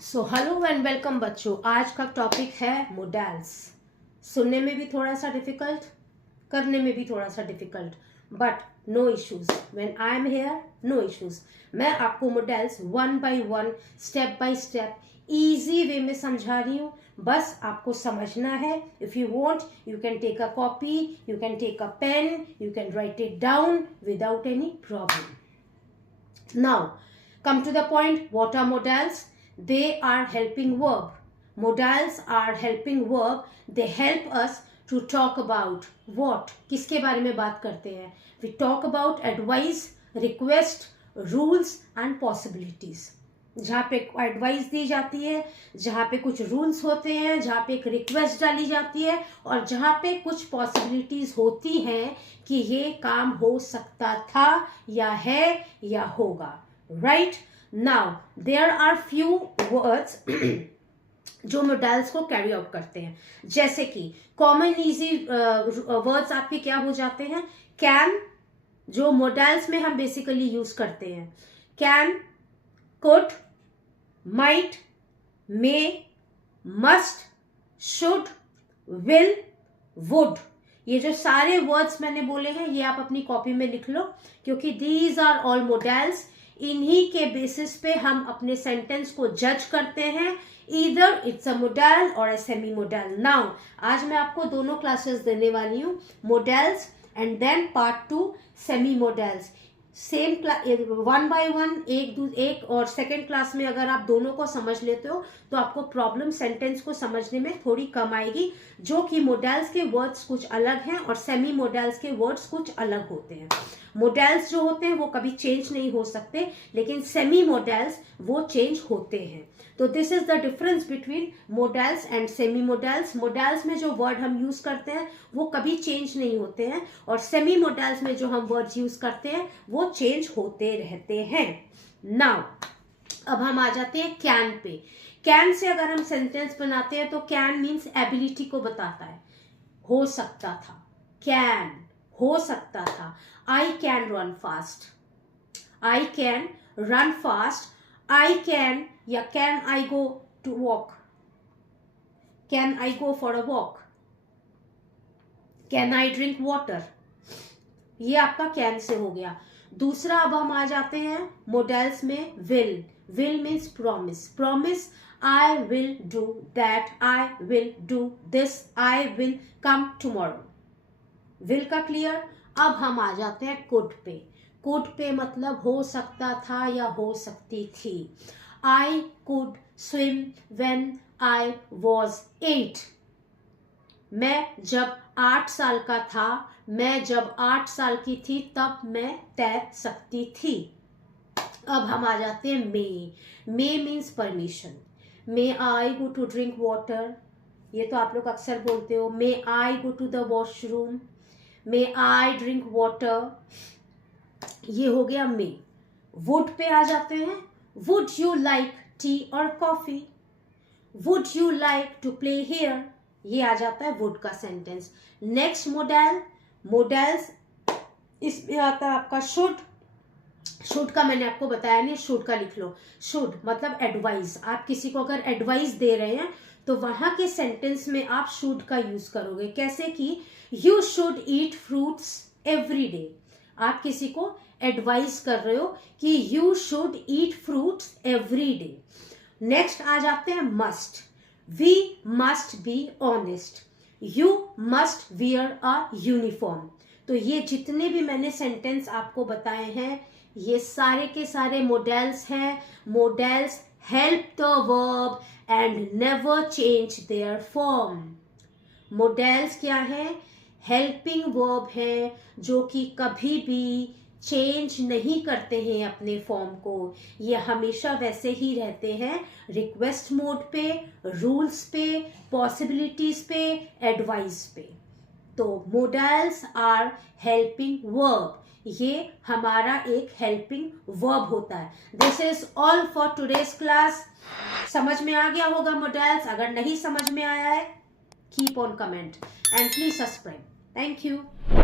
So hello and welcome बच्चों। आज का टॉपिक है मोडेल्स। सुनने में भी थोड़ा सा डिफिकल्ट, करने में भी थोड़ा सा difficult, but no issues. When I am here, no issues. मैं आपको modals one by one, step by step, easy way में समझा रही हूँ। बस आपको समझना है। If you want, you can take a copy, you can take a pen, you can write it down without any problem. Now come to the point. What are modals? They are helping verb. Modals are helping verb. They help us to talk about what? किसके बारे में बात करते हैं? We talk about advice, request, rules and possibilities. जहाँ पे advice दी जाती है, जहाँ पे कुछ रूल्स होते हैं, जहाँ पे एक रिक्वेस्ट डाली जाती है और जहाँ पे कुछ पॉसिबिलिटीज होती हैं कि ये काम हो सकता था या है या होगा। Right now there are few words जो मोडेल्स को कैरी आउट करते हैं, जैसे कि कॉमन इजी वर्ड्स आपके क्या हो जाते हैं? कैन, जो मोडेल्स में हम बेसिकली यूज करते हैं। Can, could, might, may, must, should, will, would. ये जो सारे वर्ड्स मैंने बोले हैं ये आप अपनी कॉपी में लिख लो, क्योंकि दीज आर ऑल मोडेल्स। इन्हीं के बेसिस पे हम अपने सेंटेंस को जज करते हैं, ईदर इट्स अ मोडेल और अ सेमी मोडेल। नाउ आज मैं आपको दोनों क्लासेस देने वाली हूँ, modals and then part 2 semi modals. Same one by one, एक और सेकेंड क्लास में अगर आप दोनों को समझ लेते हो तो आपको प्रॉब्लम सेंटेंस को समझने में थोड़ी कम आएगी, जो कि मोडेल्स के वर्ड्स कुछ अलग हैं और सेमी मोडेल्स के वर्ड्स कुछ अलग होते हैं। मोडेल्स जो होते हैं वो कभी चेंज नहीं हो सकते, लेकिन सेमी मोडेल्स वो चेंज होते हैं। तो this is the difference between modals and semi modals. Modals में जो वर्ड हम यूज करते हैं वो कभी चेंज नहीं होते हैं, और सेमी मोडेल्स में जो हम वर्ड्स यूज करते हैं वो चेंज होते रहते हैं। नाउ अब हम आ जाते हैं कैन पे। कैन से अगर हम सेंटेंस बनाते हैं तो कैन मीन्स एबिलिटी को बताता है। हो सकता था, कैन, हो सकता था। I can run fast, I can run fast. I can या can I go to walk, can I go for a walk, can I drink water. ये आपका कैन से हो गया। दूसरा अब हम आ जाते हैं मोडेल्स में will. Will means promise. Promise, I will do that, I will do this, I will come tomorrow. Will का क्लियर। अब हम आ जाते हैं कुड पे। कुड पे मतलब हो सकता था या हो सकती थी। I could swim when I was 8। मैं जब 8 साल का था, मैं जब 8 साल की थी तब मैं तैर सकती थी। अब हम आ जाते हैं may. May means permission. May I go to drink water, ये तो आप लोग अक्सर बोलते हो। May I go to the washroom, may I drink water, ये हो गया मे। वुड पे आ जाते हैं। वुड यू लाइक टी और coffee, would you like to play here, ये आ जाता है वुड का सेंटेंस। नेक्स्ट मोडेल, मोडेल्स इसमें आता है आपका शुड। शुड का मैंने आपको बताया नहीं, शुड का लिख लो। शुड मतलब एडवाइस। आप किसी को अगर एडवाइस दे रहे हैं तो वहां के सेंटेंस में आप शुड का यूज करोगे। कैसे कि you should eat fruits every day. आप किसी को एडवाइस कर रहे हो कि you should eat fruits every day. Next आ जाते हैं must. We must be honest, you must wear a uniform. तो ये जितने भी मैंने सेंटेंस आपको बताए हैं ये सारे के सारे मोडेल्स हैं। Modals help the verb and never change their form. Modals क्या है? हेल्पिंग वर्ब है, जो कि कभी भी चेंज नहीं करते हैं अपने फॉर्म को। ये हमेशा वैसे ही रहते हैं, रिक्वेस्ट मोड पे, रूल्स पे, पॉसिबिलिटीज पे, एडवाइस पे। तो मोडेल्स आर हेल्पिंग वर्ब, ये हमारा एक हेल्पिंग वर्ब होता है। This is all for today's class. समझ में आ गया होगा मोडेल्स? अगर नहीं समझ में आया है, keep on comment and please subscribe. Thank you.